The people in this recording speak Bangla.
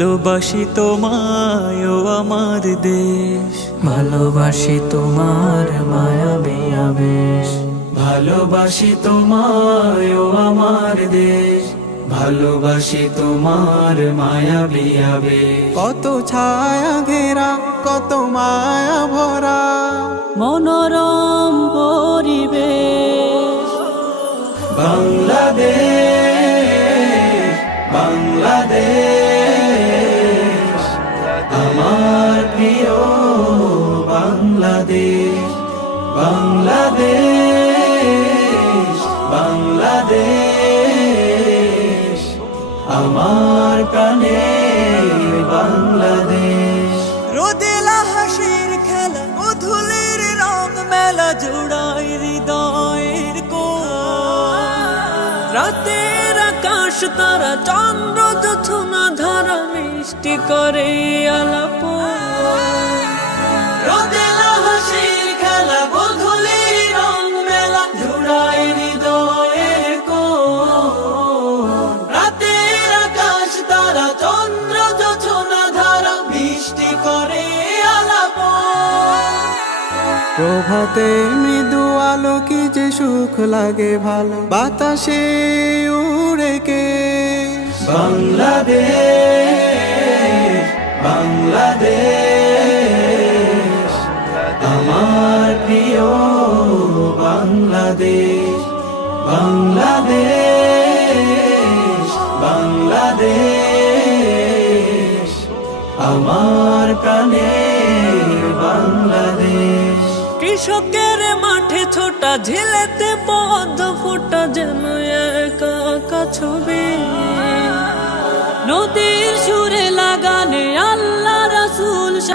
ভালোবাসি তোমায় ও আমার দেশ, ভালোবাসি তোমার মায়াবী আবেশ। ভালোবাসি তোমায় ও আমার দেশ, ভালোবাসি তোমার মায়াবী আবেশ। কত ছায়া ঘেরা কত মায়া ভরা মনোরম পরিবেশ। বাংলাদেশ বাংলাদেশ আমার প্রিয় বাংলাদেশ, বাংলাদেশ বাংলাদেশ আমার প্রাণের বাংলাদেশ। রোদেলা হাসির খেলা মধুলের রং মেলা জোড়ায় হৃদয়ের রাতের আকাশ তারা চন্দ্র জোছনা ধারা মিষ্টি করে আলাপ। রোদেলা হাসির খেলা মধুলের রং মেলা জোড়ায় হৃদয়ের কোণ। রাতের আকাশ তারা চন্দ্র জোছনা ধারা বৃষ্টি করে আলাপ। প্রভাতে মৃদু আলো কি যে সুখ লাগে ভালো বাতাসে উড়ে কে। বাংলাদেশ বাংলাদেশ আমার প্রিয় বাংলাদেশ, বাংলাদেশ বাংলাদেশ আমার প্রাণের বাংলাদেশ। কৃষকের মাঠে ছোটা ঝিলেতে পদ্ম ফোটা যেন একা ছবি। নদী